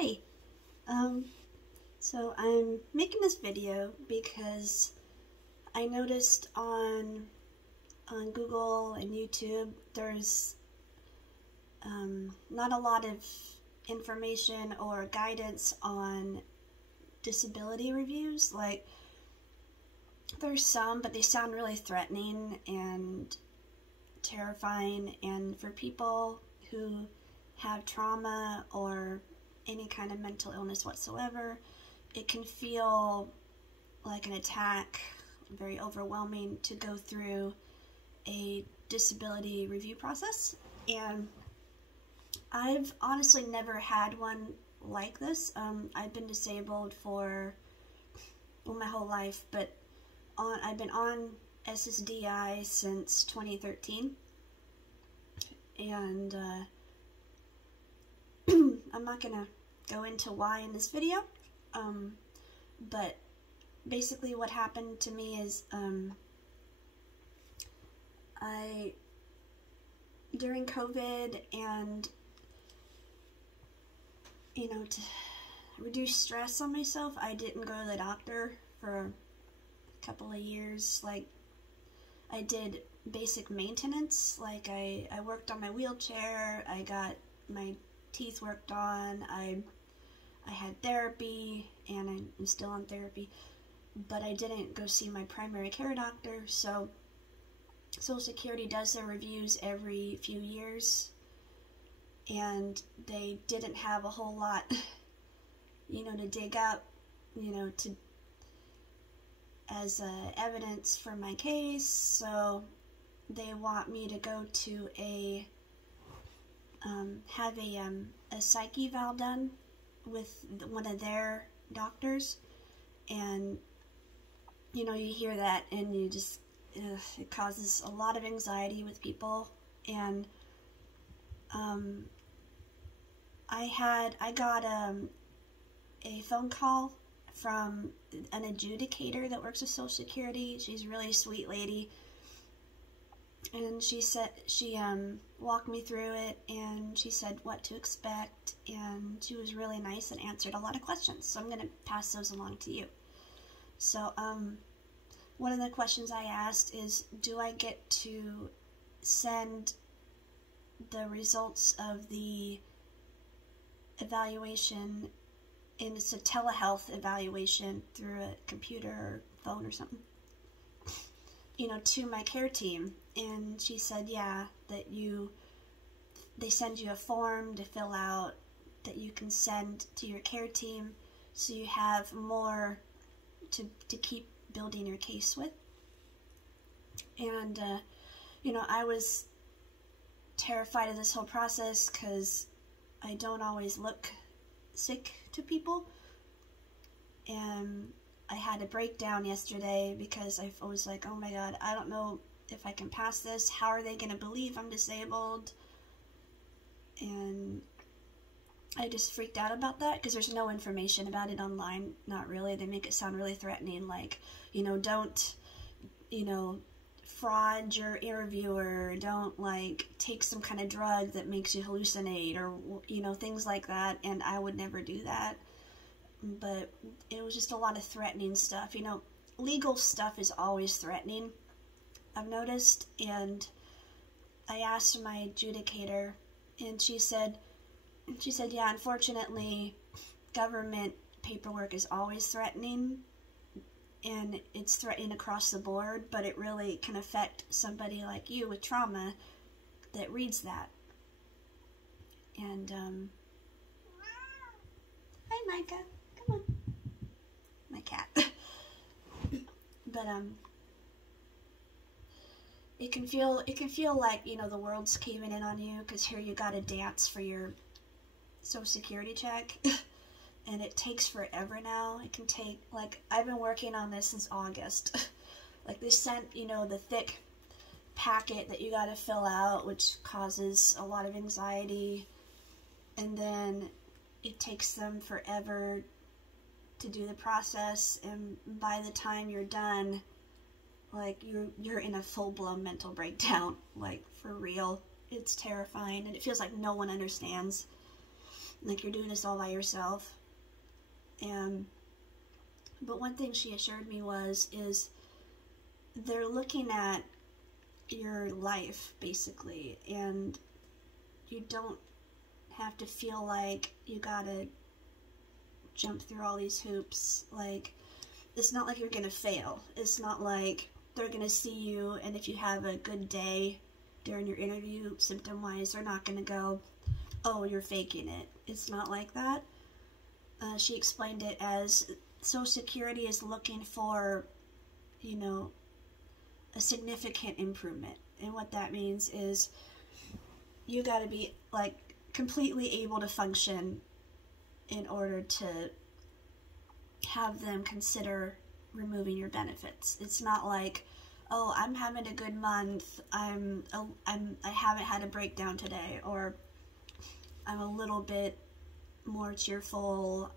Hi. So I'm making this video because I noticed on Google and YouTube there's not a lot of information or guidance on disability reviews. Like, there's some, but they sound really threatening and terrifying, and for people who have trauma or any kind of mental illness whatsoever, it can feel like an attack, very overwhelming to go through a disability review process. And I've honestly never had one like this. I've been disabled for my whole life, but I've been on SSDI since 2013, and I'm not gonna go into why in this video, but basically what happened to me is during COVID, and to reduce stress on myself, I didn't go to the doctor for a couple of years. Like, I did basic maintenance, like I worked on my wheelchair, I got my teeth worked on, I had therapy, and I'm still on therapy, but I didn't go see my primary care doctor. So Social Security does their reviews every few years, and they didn't have a whole lot, to dig up, as evidence for my case. So they want me to go to have a psych eval done with one of their doctors, and you hear that and you just it causes a lot of anxiety with people. And I got a phone call from an adjudicator that works with Social Security. She's a really sweet lady, and she walked me through it, and she said what to expect, and she was really nice and answered a lot of questions. So I'm going to pass those along to you. So one of the questions I asked is, do I get to send the results of the evaluation, and it's a telehealth evaluation through a computer or phone or something, to my care team? And she said, yeah, that they send you a form to fill out that you can send to your care team, so you have more to keep building your case with. And I was terrified of this whole process because I don't always look sick to people, and I had a breakdown yesterday because I was like, oh my god, I don't know if I can pass this. How are they going to believe I'm disabled? And I just freaked out about that because there's no information about it online. Not really. They make it sound really threatening, like, don't fraud your interviewer, don't take some kind of drug that makes you hallucinate, or things like that. And I would never do that, but it was just a lot of threatening stuff. Legal stuff is always threatening, I've noticed. And I asked my adjudicator, and she said, yeah, unfortunately government paperwork is always threatening, and it's threatening across the board, but it really can affect somebody like you with trauma that reads that. And hi Micah, come on, my cat. But it can feel like the world's caving in on you, because here you gotta dance for your Social Security check. And it takes forever now. It can take, I've been working on this since August. They sent, the thick packet that you gotta fill out, which causes a lot of anxiety. And then it takes them forever to do the process. And by the time you're done, you're in a full-blown mental breakdown. For real. It's terrifying. And it feels like no one understands. like you're doing this all by yourself. But one thing she assured me is they're looking at your life, basically, and you don't have to feel like you gotta jump through all these hoops. Like, it's not like you're gonna fail. It's not like they're gonna see you, and if you have a good day during your interview, symptom-wise, they're not gonna go, oh, you're faking it. It's not like that. She explained it as Social Security is looking for, you know, a significant improvement. And what that means is you got to be, like, completely able to function in order to have them consider removing your benefits. It's not like, oh, I'm having a good month, I haven't had a breakdown today, or I'm a little bit more cheerful,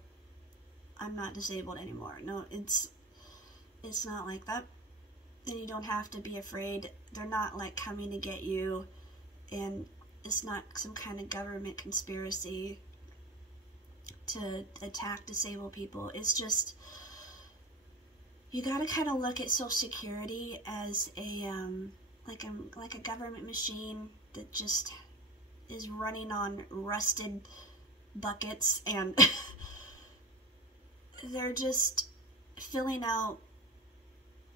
I'm not disabled anymore. No, it's not like that. And you don't have to be afraid. They're not, like, coming to get you, and it's not some kind of government conspiracy to attack disabled people. It's just, you gotta kind of look at Social Security as a like a government machine that just is running on rusted buckets, and they're just filling out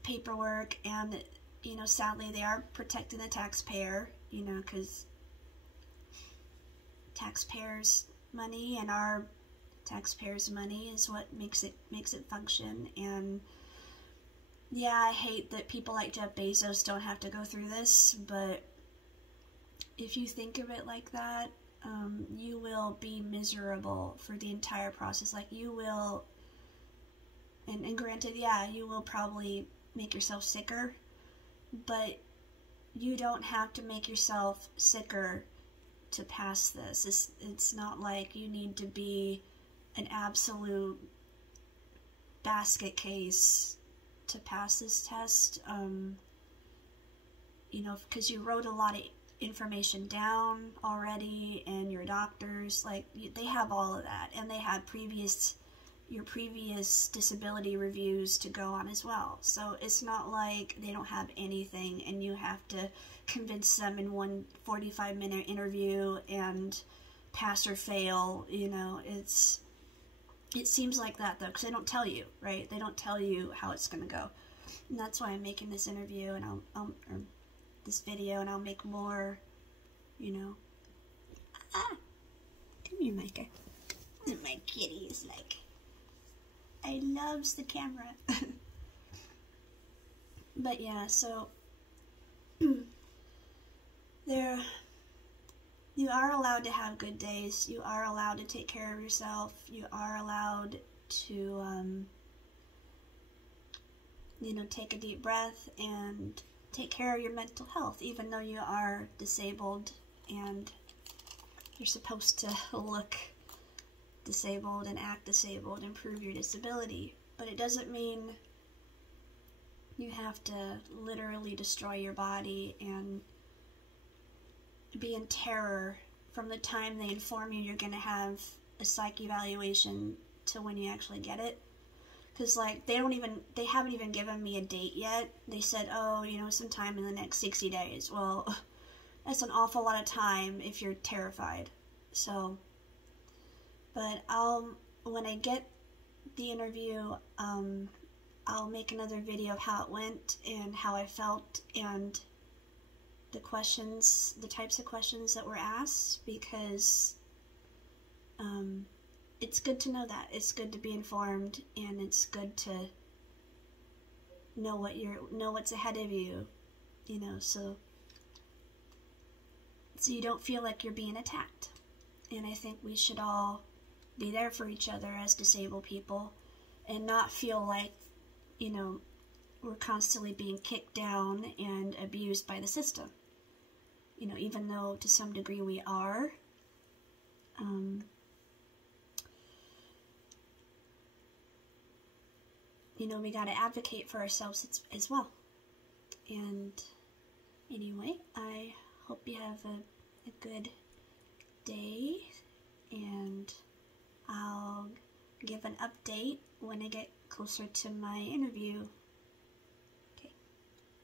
paperwork, and, you know, sadly they are protecting the taxpayer, you know, because taxpayers' money and our taxpayers' money is what makes it function. And yeah, I hate that people like Jeff Bezos don't have to go through this, but if you think of it like that, you will be miserable for the entire process. Like, you will, and granted, yeah, you will probably make yourself sicker, but you don't have to make yourself sicker to pass this. It's not like you need to be an absolute basket case to pass this test, you know, because you wrote a lot of information down already, and your doctors, like, they have all of that, and they had your previous disability reviews to go on as well. So it's not like they don't have anything and you have to convince them in one 45-minute interview and pass or fail, you know. It seems like that, though, because they don't tell you, right? They don't tell you how it's going to go. And that's why I'm making this interview, and or this video, and I'll make more, you know. Come here, Micah. My kitty is like, I loves the camera. But yeah, so you are allowed to have good days. You are allowed to take care of yourself. You are allowed to, you know, take a deep breath and take care of your mental health, even though you are disabled and you're supposed to look disabled and act disabled and prove your disability. But it doesn't mean you have to literally destroy your body and be in terror from the time they inform you you're going to have a psych evaluation to when you actually get it. Because, like, they haven't even given me a date yet. They said, oh, you know, sometime in the next 60 days. Well, that's an awful lot of time if you're terrified. So, but when I get the interview, I'll make another video of how it went and how I felt and the types of questions that were asked, because it's good to know that. It's good to be informed, and it's good to know what's ahead of you, you know, so you don't feel like you're being attacked. And I think we should all be there for each other as disabled people and not feel like, you know, we're constantly being kicked down and abused by the system. You know, even though to some degree we are, you know, we got to advocate for ourselves as well. And anyway, I hope you have a good day, and I'll give an update when I get closer to my interview